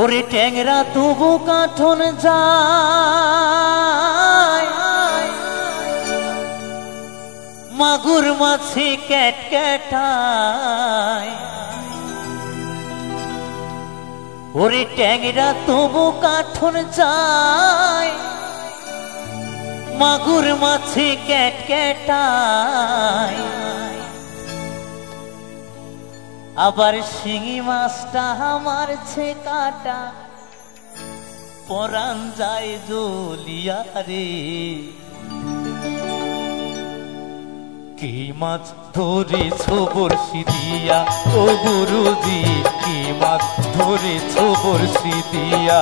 ওরে ট্যাংরা তবু কাঠন যায়, মাগুর মাছে ক্যাট ক্যাটায়। ওরে ট্যাংরা তবু কাঠন যায়, মাগুর মাছে ক্যাট ক্যাটায়। আবার শিঙি মাছটা মারছে কাটা, পরাণ যায় জ্বলিয়া রে। কি মাছ ধরেছ বড়শি দিয়া ও গুরুজি, কি মাছ ধরেছ বড়শি দিয়া।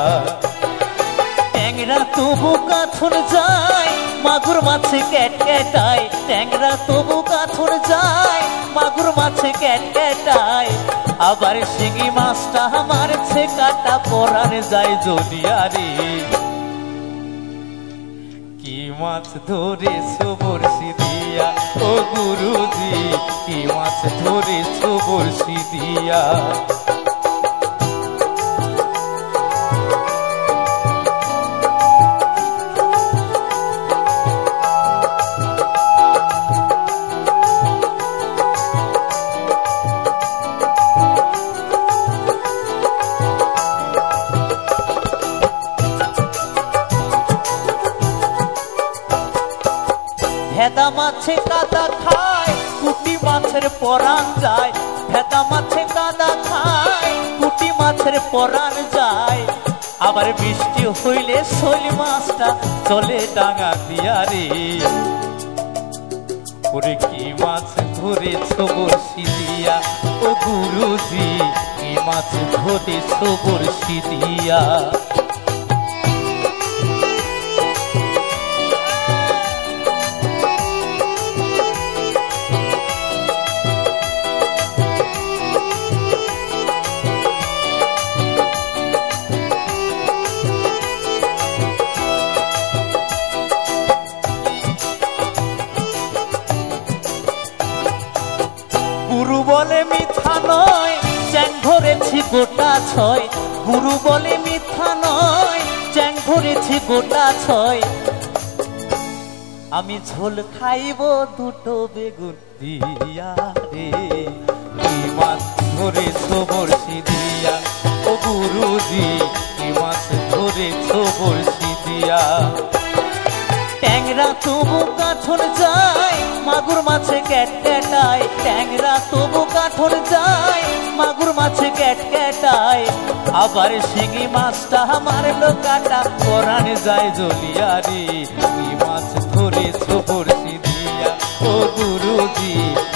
ট্যাংরা তবু কাঠন যায়, মাগুর মাছে ক্যাট ক্যাটায়। ট্যাংরা তবু কাঠন যায়, মাগুর মাছে ক্যাট ক্যাটায়। আবার শিঙি মাছটা মারছে কাটা, পরাণ যায় জ্বলিয়া রে। কি মাছ ধরেছ বড়শি দিয়া ও গুরুজি, কি মাছ ধরেছ বড়শি দিয়া। ভেদা মাছে কাদা খায়, পুঁটি মাছের পরাণ যায়। ভেদা মাছে কাদা খায়, পুঁটি মাছের পরাণ যায়। আবার বৃষ্টি হইলে শৈল মাছটা চলে ডাঙা দিয়া রে। ওরে কি মাছ ধরেছ বড়শি দিয়া ও গুরুজি, কি মাছ ধরেছ বড়শি দিয়া। গুরু বলে মিথ্যা নয়, চ্যাং ধরেছি গোটা ছয়। গুরু বলে মিথ্যা নয়, চ্যাং ধরেছি গোটা ছয়। আমি ঝোল খাইব দুটো বেগুন দিয়া রে। কি মাছ ধরেছ বড়শি দিয়া ও গুরুজি, কি মাছ ধরেছ বড়শি দিয়া। ট্যাংরা তবু কাঠন যায়, মাগুর মাছে ক্যাট ক্যাটায়। ট্যাংরা তবু কাঠন যায়, মাগুর মাছে ক্যাট ক্যাটায়। আবার শিঙি মাছটা মারলো কাটা, পরাণ যায় জ্বলিয়া রে। কি মাছ ধরেছ বড়শি দিয়া ও গুরুজি,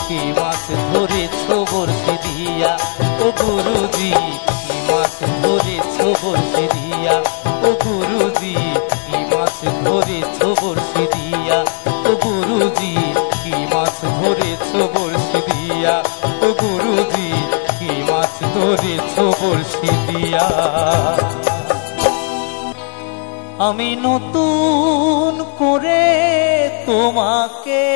কি মাছ ধরেছ বড়শি দিয়া ও গুরুজি, কি মাছ ধরেছ বড়শি দিয়া ও গুরুজি, কি মাছ ধরেছ বড়শি দিয়া ও গুরুজি, কি মাছ ধরেছ বড়শি দিয়া ও গুরুজি, কি মাছ ধরেছ বড়শি দিয়া। আমি নতুন করে তোমাকে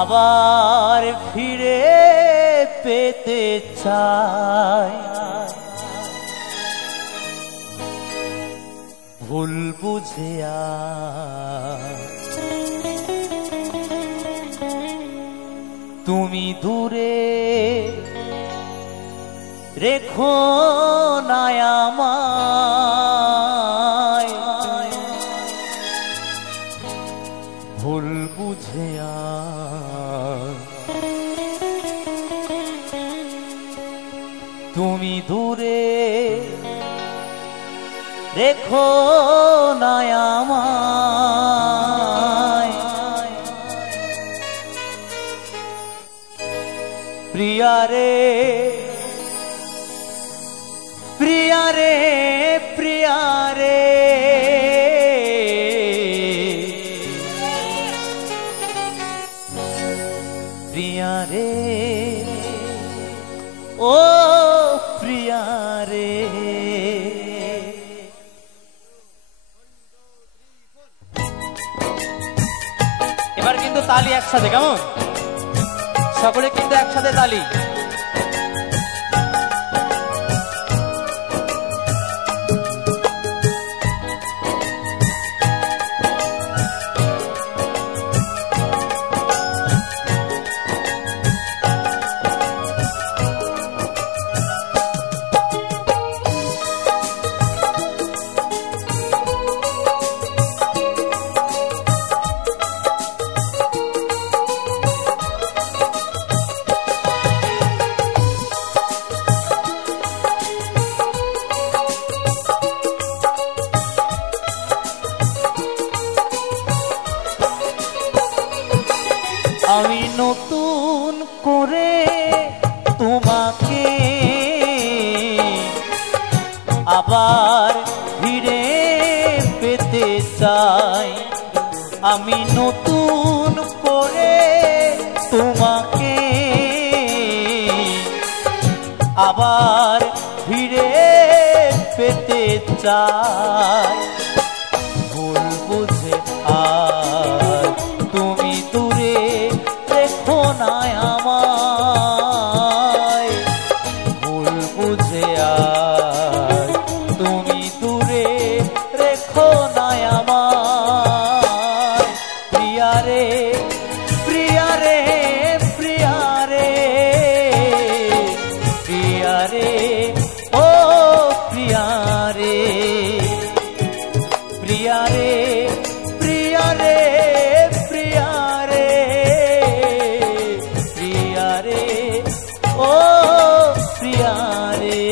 আবার ফিরে পেতে চাই। ভুল বুঝে তুমি দূরে রেখো না আমায়। ভুল বুঝে তুমি দূরে রেখো না আমায়। প্রিয়া রে, প্রিয়া রে, প্রিয়া রে, প্রিয়া রে, ও প্রিয়া রে। এবার কিন্তু তালি একসাথে, কেমন? সকলে কিন্তু একসাথে তালি। আমি নতুন করে তোমাকে আবার ফিরে পেতে চাই। আমি নতুন করে তোমাকে আবার ফিরে পেতে চাই। ভুল বুঝে আর তুমি দূরে রেখো না আমায়। ভুল বুঝে আর তুমি দূরে রেখো না আমায়। প্রিয়া রে প্রিয়া রে প্রিয়া রে প্রিয়া রে ও প্রিয়া রে প্রিয়া রে প্রিয়া রে প্রিয়া রে প্রিয়া রে ও প্রিয়া রে।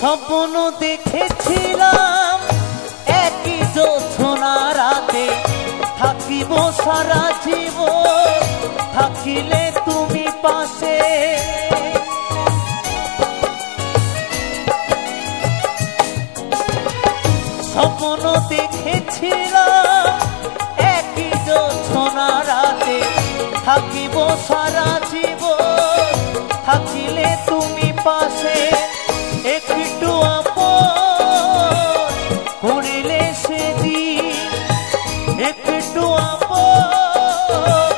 স্বপ্ন দেখেছিলাম একই জোছনা রাতে থাকিব সারা জীবন, থাকিলে তুমি পাশে। স্বপ্ন দেখেছিলাম একই জোছনা রাতে থাকিব সারা জীবন, থাকিলে তুমি পাশে। একটু আপন করিলে সেদিন, একটু আপন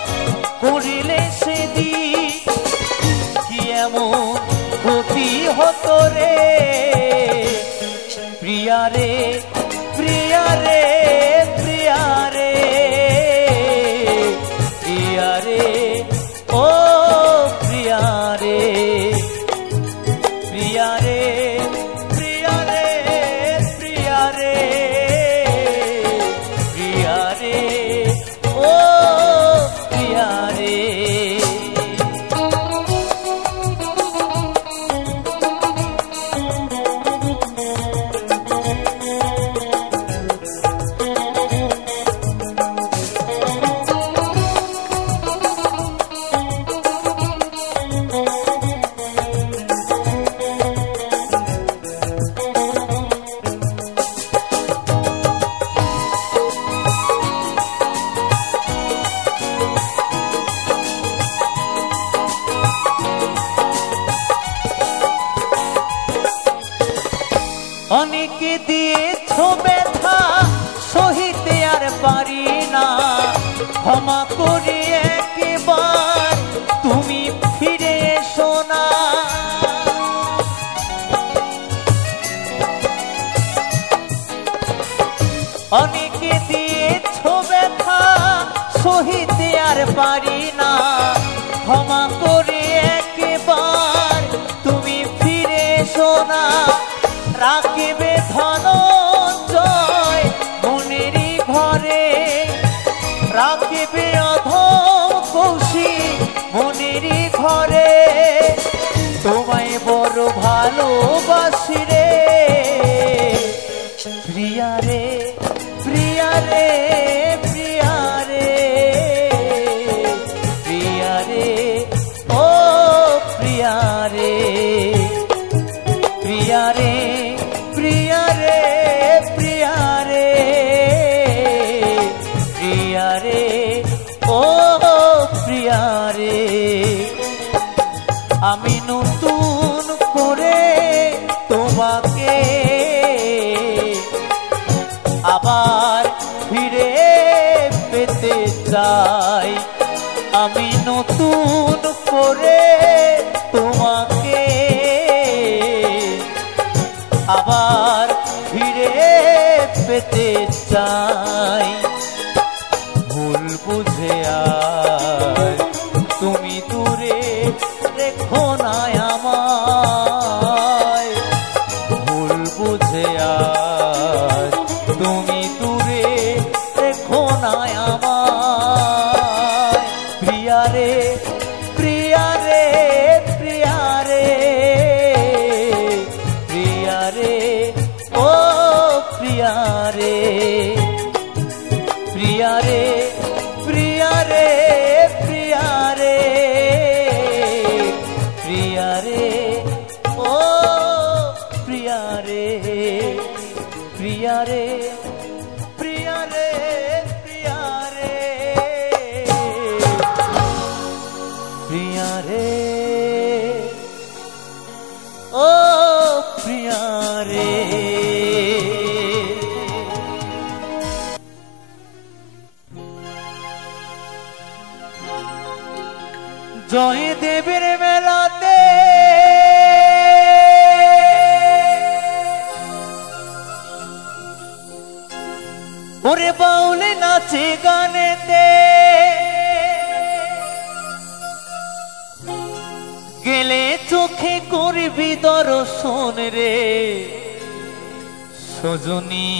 করিলে সেদিন, কি এমন ক্ষতি হতো রে প্রিয়া রে প্রিয়া রে প্রিয়া রে প্রিয়া রে ও প্রিয়া রে প্রিয়া রে প্রিয়া রে প্রিয়া রে প্রিয়া রে ও প্রিয়া রে। অনেকে দিয়েছ ব্যথা সহিতে আর পারি না, ক্ষমা করি একবার তুমি ফিরে এসো না। অনেকে দিয়েছ ব্যথা সহিতে আর পারি না, ক্ষমা করি একবার তুমি ফিরে এসো না। রাখিবে ধনঞ্জয় মনেরই ঘরে, রাখিবে তোমায় বড় ভালোবাসি রে প্রিয়া রে প্রিয়া রে প্রিয়া রে প্রিয়া রে ও প্রিয়া রে প্রিয়া রে প্রিয়া রে প্রিয়া রে প্রিয়া রে ও প্রিয়া রে আমি নতুন করে তোমাকে আবার ফিরে পেতে চাই আমি নতুন করে তোমাকে আবার ফিরে পেতে চাই ভুল বুঝে আর তুমি দূরে রেখো না আমায় ভুল বুঝে আর তুমি দূরে রেখো না আমায় প্রিয়া রে প্রিয়া রে প্রিয়া রে প্রিয়া রে ও প্রিয়া রে প্রিয়া রে প্রিয়া রে প্রিয়া রে প্রিয়া রে ও প্রিয়া রে প্রিয়া রে প্রিয়া রে প্রিয়া রে প্রিয়া রে ও প্রিয়া রে জয়দেবের মেলাতে ওরে বাউলে নাচে গানেতে গেলে চোখে করবি দর্শন রে সজনী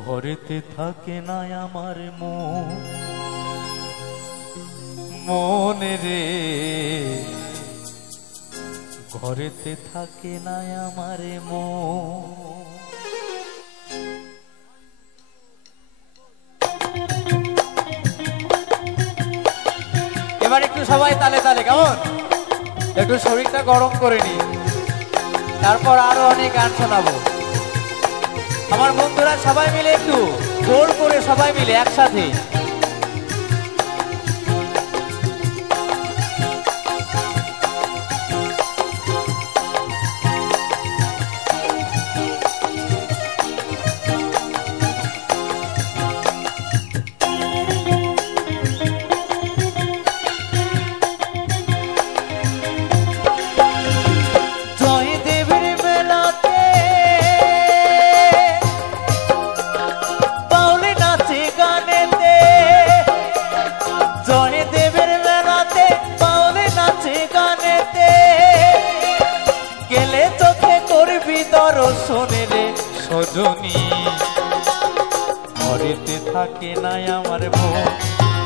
ঘরেতে থাকে না আমার মন রে ঘরেতে থাকে না আমার এবার একটু সবাই তালে তালে কেমন একটু শরীরটা গরম করে নি তারপর আরো অনেক গান শোনাবো আমার বন্ধুরা সবাই মিলে একটু জোর করে সবাই মিলে একসাথে শোনে রে সজনী ঘরেতে থাকে না আমার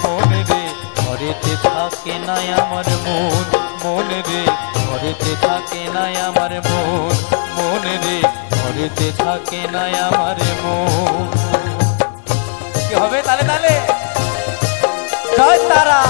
মন রে ঘরেতে থাকে না আমার মন রে ঘরেতে থাকে না আমার মন রে ঘরেতে থাকে না আমার কি হবে তালে তালে জয় তারা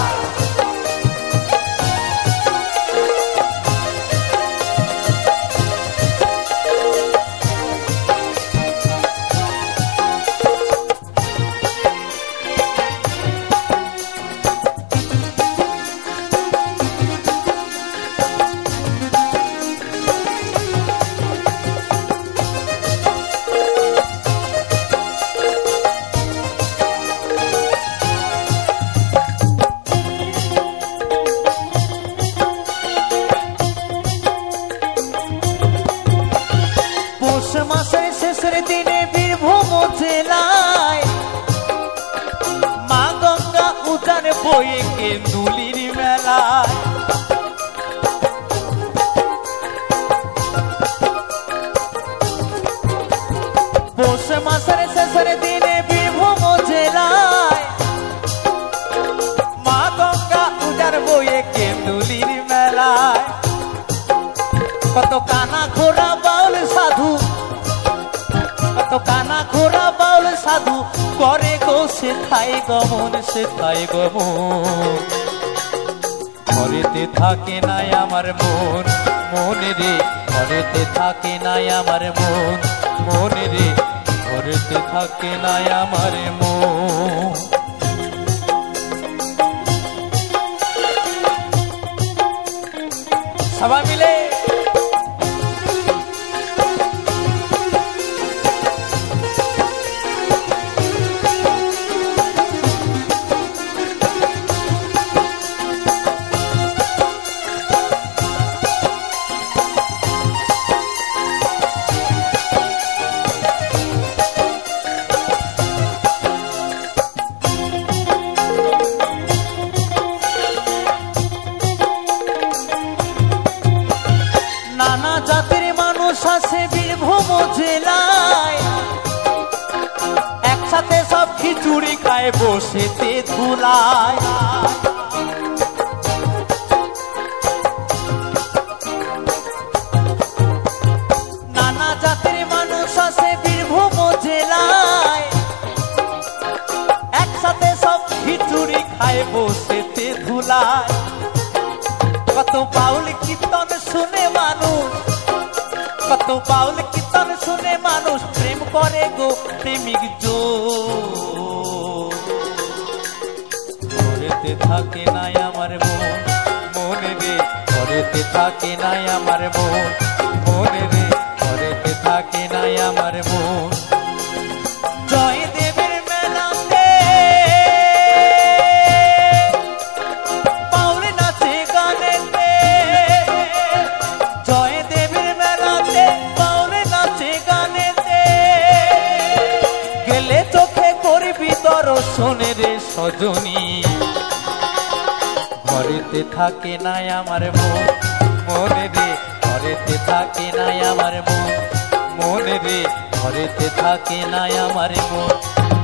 কত কানা ঘোড়া বাউল সাধু, কত কানা ঘোড়া বাউল সাধু করে গো সেথায় গমন, সেথায় গমন। ঘরেতে থাকে নাই আমার মন, মনে রে ঘরেতে থাকে নাই আমার মন, মনে রে ঘরেতে থাকে নাই আমার মন। সবাই মিলে নানা জাতির মানুষ আছে বীরভূম জেলায়, একসাথে সব খিচুড়ি খায় বসেতে ধুলায়। নানা জাতির মানুষ আছে বীরভূম জেলায়, একসাথে সব খিচুড়ি খায় বসেতে ধুলায়। কত বাউল কীর্তন শুনে মানুষ, কত বাউল কীর্তন শুনে মানুষ প্রেম করে গো প্রেমিক জো। ঘরেতে থাকে নাই আমার মন, মনে রে ঘরেতে থাকে নাই আমার মন, মনে রে ঘরেতে থাকে নাই আমার মন। জয়দেবের মেলাতে বাউল নাচে গানেতে, জয়দেবের মেলাতে বাউল নাচে গানেতে, গেলে চোখে করবি দর্শন রে সজনী। ঘরেতে থাকে নাই আমার মন, মনে রে ঘরেতে থাকে নাই আমার মন, মনে রে ঘরেতে থাকে নাই আমার মন,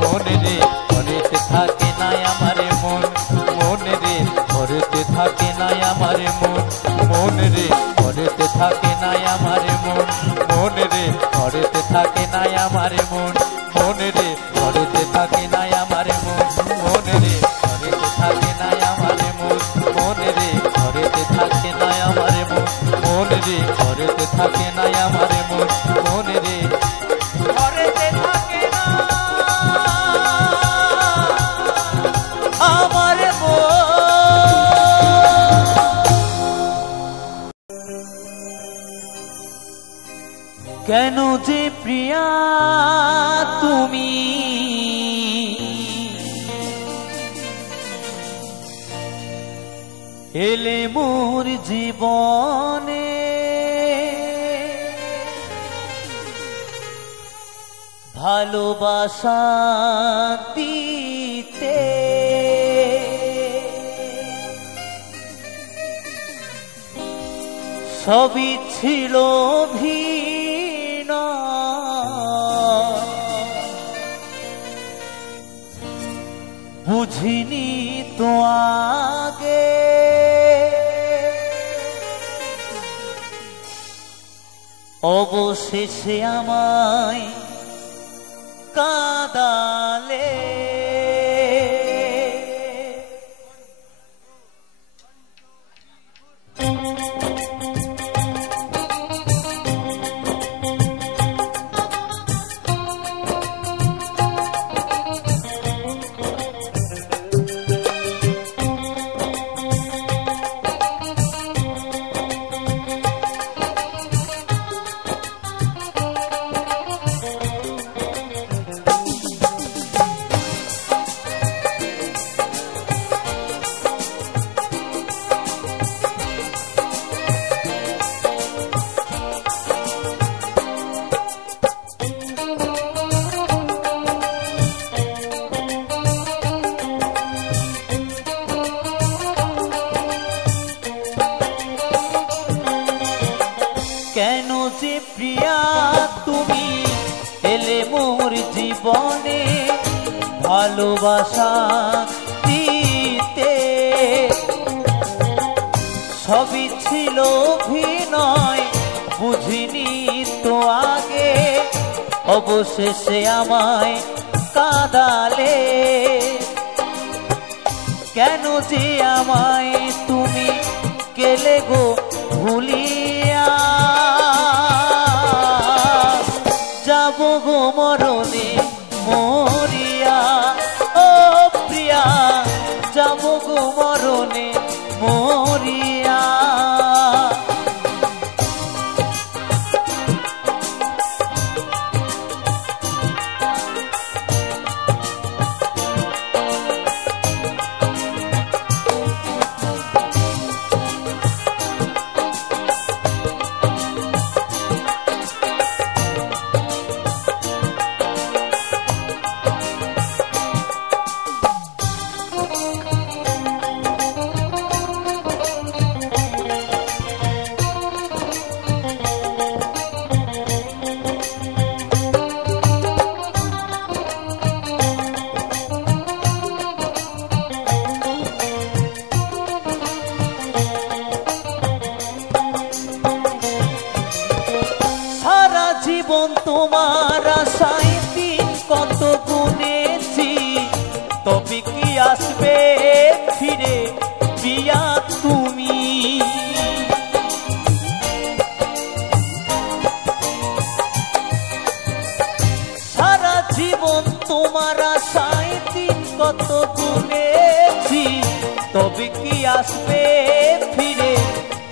মনে রে ঘরেতে থাকে নাই আমার মন, মনে রে ঘরেতে থাকে নাই আমার মন, মনে রে ঘরেতে থাকে নাই আমার মন, মনে রে ঘরেতে থাকে নাই আমার মন, মনে রে ঘরেতে থাকে নাই আমার মন, মনে রে ঘরেতে থাকে নাই আমার মন, মনে রে ঘরেতে থাকে নাই আমার মন, মনে রে ঘরেতে থাকে নাই আমার মন, মনে রে ঘরেতে থাকে না আমার মন। কেন যে প্রিয়া তুমি এলে মোর জীবনে, ভালোবাসা দিতে সবই ছিল ভিন্ন, বুঝিনি তো আগে অবশেষে আমায় কাঁদালে। কেন যে প্রিয়া তুমি এলে মোর জীবনে, ভালোবাসা দিতে সবই ছিল অভিনয়, অবশেষে আমায় কাঁদালে, কেন যে আমায় তুমি গেলে গো ভুলিয়া, যাব গো মরণে মরিয়া, ও প্রিয়া যাব গো মরণে মরিয়া। জীবন তোমার আশায় দিন কত গুনেছি, তবে কি আসবে ফিরে প্রিয়া তুমি? সারা জীবন তোমার আশায় দিন কত গুনেছি, তবে কি আসবে ফিরে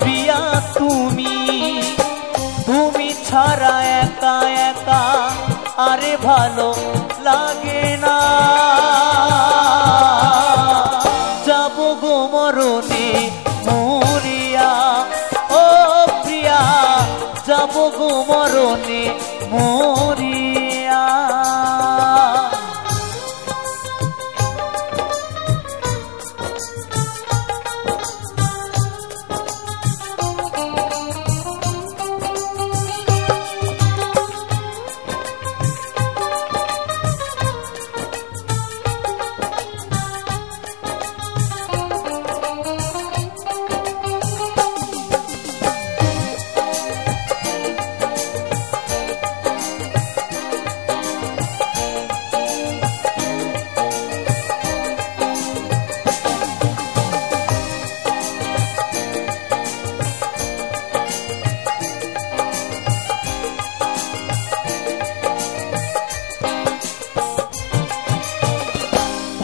প্রিয়া তুমি? তুমি ছাড়া একা একা আরে ভালো লাগে না, যাব গো মরণে মরিয়া, ও প্রিয়া যাব গো মরণে মরিয়া।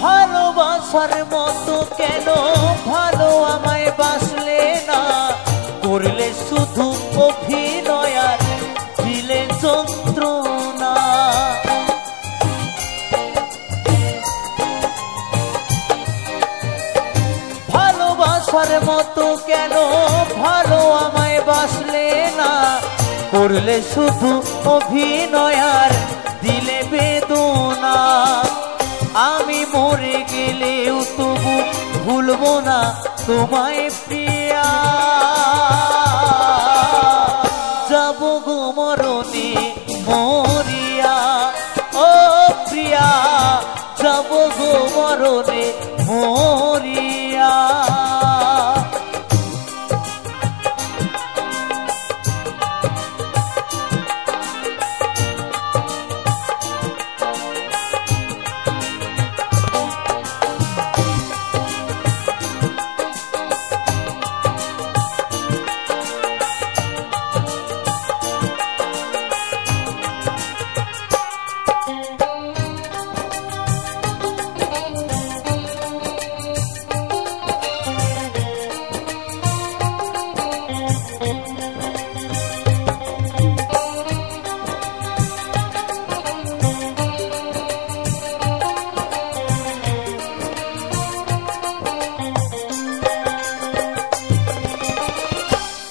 ভালোবাসার মতো কেন ভালো আমায় বাসলে না, করলে শুধু অভিনয় আর দিলে যন্ত্রণা। ভালোবাসার মতো কেন ভালো আমায় বাসলে না, করলে শুধু অভিনয় আর দিলে বেদনা। আমি মরে গেলেও তবু ভুলবো না তোমায় প্রিয়া, যাব গো মরণে মরিয়া, ও প্রিয়া যাব গো মরণে মরিয়া।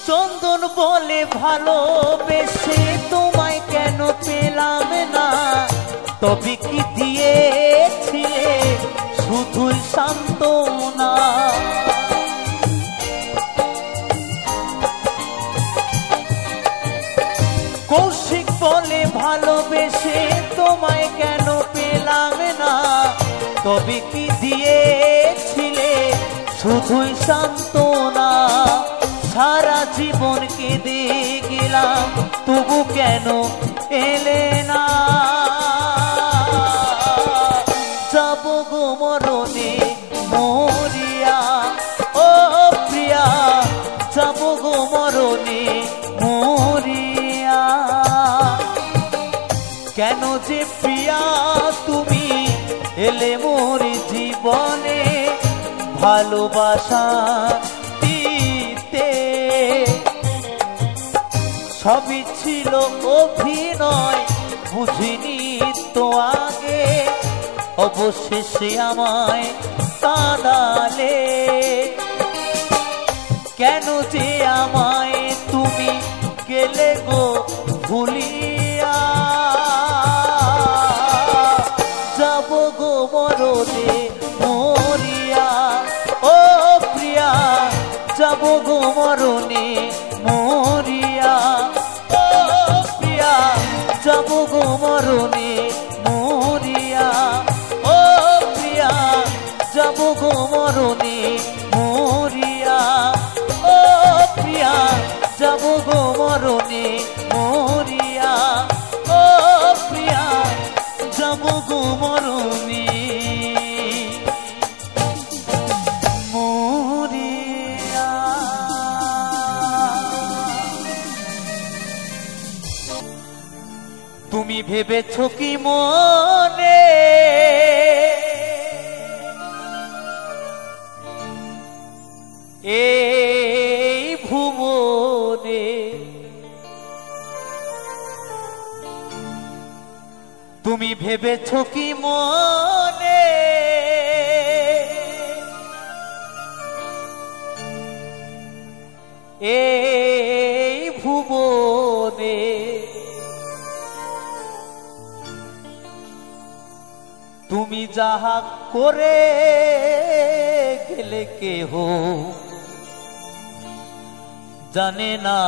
চন্দন বলে ভালোবেসে তোমায় কেন পেলাম না, তবে কি দিয়েছিলে শুধুই সান্ত্বনা। কৌশিক বলে ভালোবেসে তোমায় কেন পেলাম না, তবে কি দিয়েছিলে শুধুই সান্ত্বনা। সারা জীবন কেঁদে গেলাম তবু কেন এলে না। ভালোবাসা দিতে সবই ছিল অভিনয় বুঝিনি তো আগে অবশেষে আমায় কাঁদালে কেন যে আমায় তুমি গেলে গো ভুলিয়া যাব গো মরণে মরিয়া ও প্রিয়া যাব গো মরণে মরিয়া ও প্রিয়া যাব গো মরণে মরিয়া ও প্রিয়া যাব গো মরণে মরিয়া ও প্রিয়া যাব গো মরণে মরিয়া ও প্রিয়া যাব গো মরণে মরিয়া। তুমি ভেবেছ কি মনে এই ভুবনে তুমি ভেবেছ কি মনে এই ভুবনে তুমি যাহা করে গেলে কেহ জানে না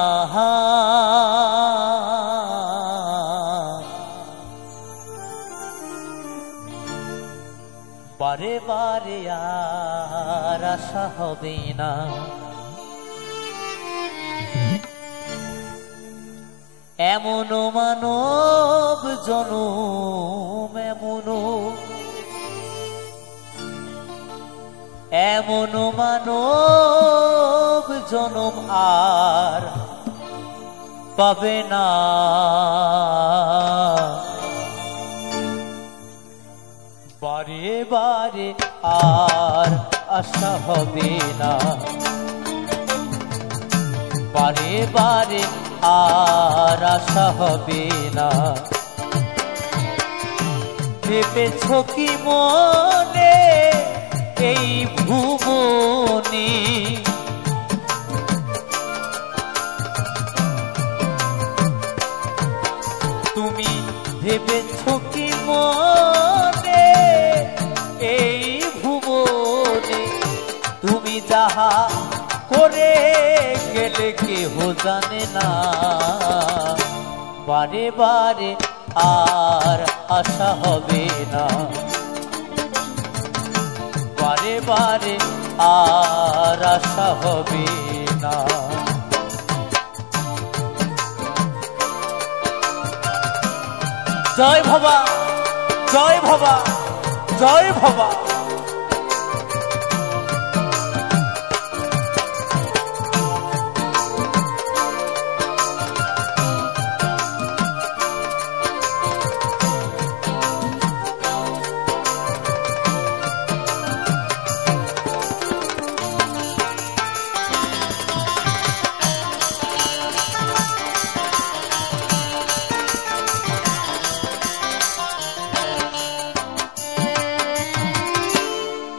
বারে বারে আর আশা হবে না এমন মানব জনম এমন মানব জনম আর পাবে না বারে বারে আর আশা হবে না বারে বারে আর আশা হবে না ভেবেছ কি মনে এই ভুবনে তুমি ভেবেছ কি মনে এই ভুবনে তুমি যাহা করে গেলে কেহ জানে না বারে বারে আর আশা হবে না বারে বারে আর আশা হবে না জয় ভবা জয় ভবা জয় ভবা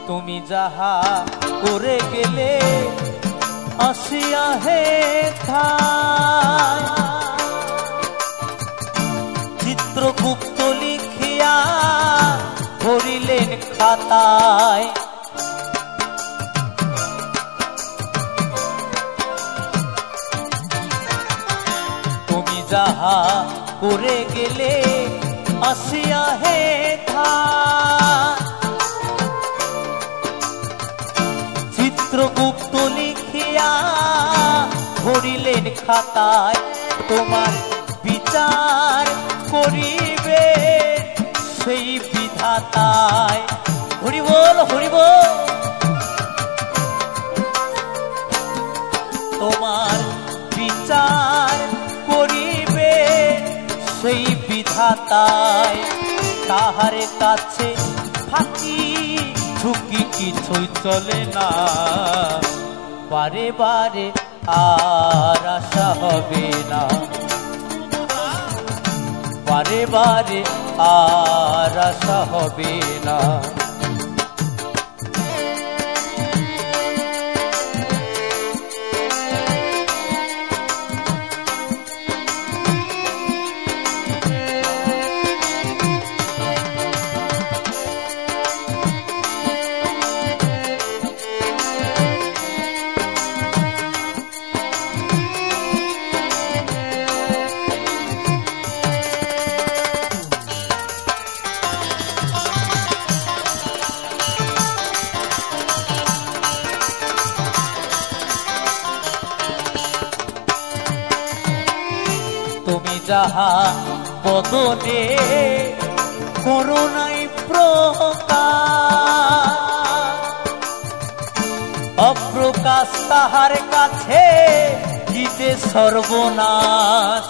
তুমি যাহা করে গেলে আসিয়া হে চিত্রগুপ্ত লিখিয়া ভরিলেন খাতায় তুমি যাহা করে গেলে আসিয়া হে চিত্রগুপ্ত লিখিয়া ভরিলেন খাতায় তোমার বিচার করিবে সেই বিধাতায় হরি বল হরি বল তোমার বিচার করিবে সেই বিধাতায় তাহার কাছে ফাঁকি ঝুঁকি কিছুই চলে না, বারে বারে আর আশা হবে না, বারে বারে আর আশা হবে না। তুমি যাহা বদনে করুণাই প্রকাশ, অপ্রকাশ তাহার কাছে কি যে সর্বনাশ।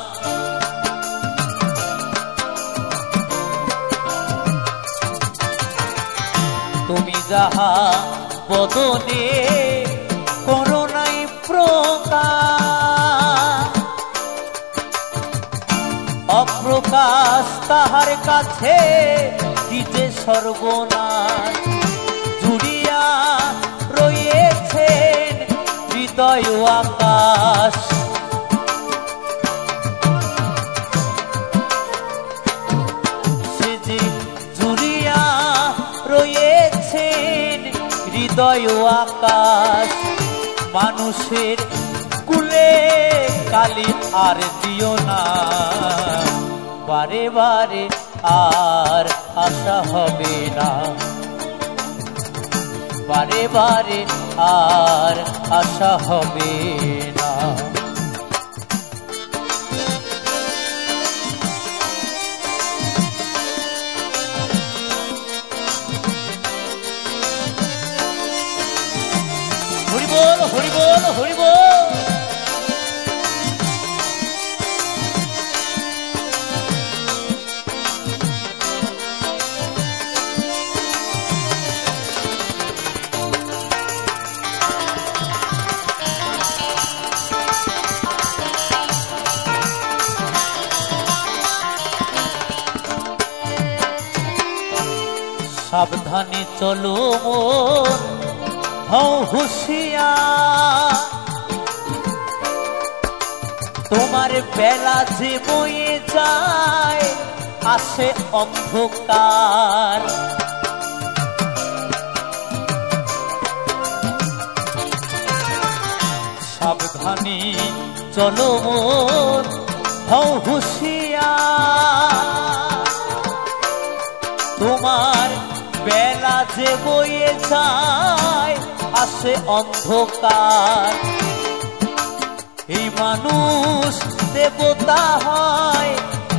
তুমি যাহা বদনে করুণাই প্রকাশ, অপ্রকাশ তাহার কাছে কি যে সর্বনাশ। জুড়িয়া রয়েছেন হৃদয় আকাশ, সে যে জুড়িয়া রয়েছেন হৃদয় আকাশ। মানুষের কুলে কালি আর দিও না, বারে বারে আর আশা হবে না, বারে বারে আর আশা হবে না। হরি বল হরি বল হরি বল। সাবধানে চলো মন হও হুঁশিয়ার, তোমার বেলা যে বয়ে যায় আসে অন্ধকার। সাবধানে চলো মন হও হুঁশিয়ার, তোমার বেলা যে বয়ে যায় আসে অন্ধকার। এই মানুষ দেবতা হয়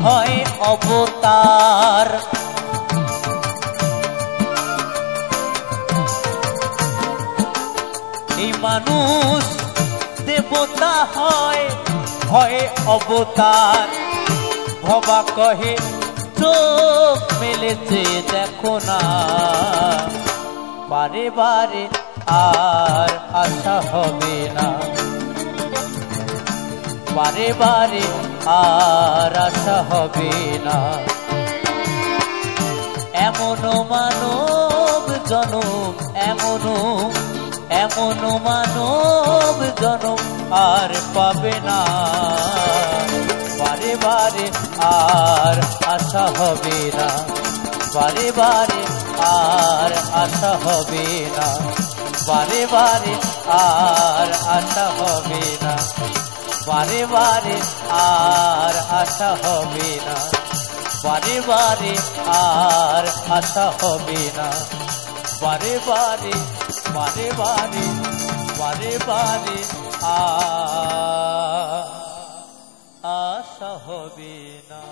হয় অবতার, এই মানুষ দেবতা হয় হয় অবতার। ভবা কহে চোখ মেলেছে দেখো না, বারে বারে আর আশা হবে না, বারে বারে আর আশা হবে না। এমন মানব জনম এমন মানব জনম আর পাবে না, বারে বারে আর আশা হবে না, বারে বারে আর আশা হবে না, বারে বারে আর আশা হবে না, বারে বারে আর আশা হবে না, বারে বারে আর আশা হবে না, বারে বারে বারে বারে বারে বারে আশা হবে না।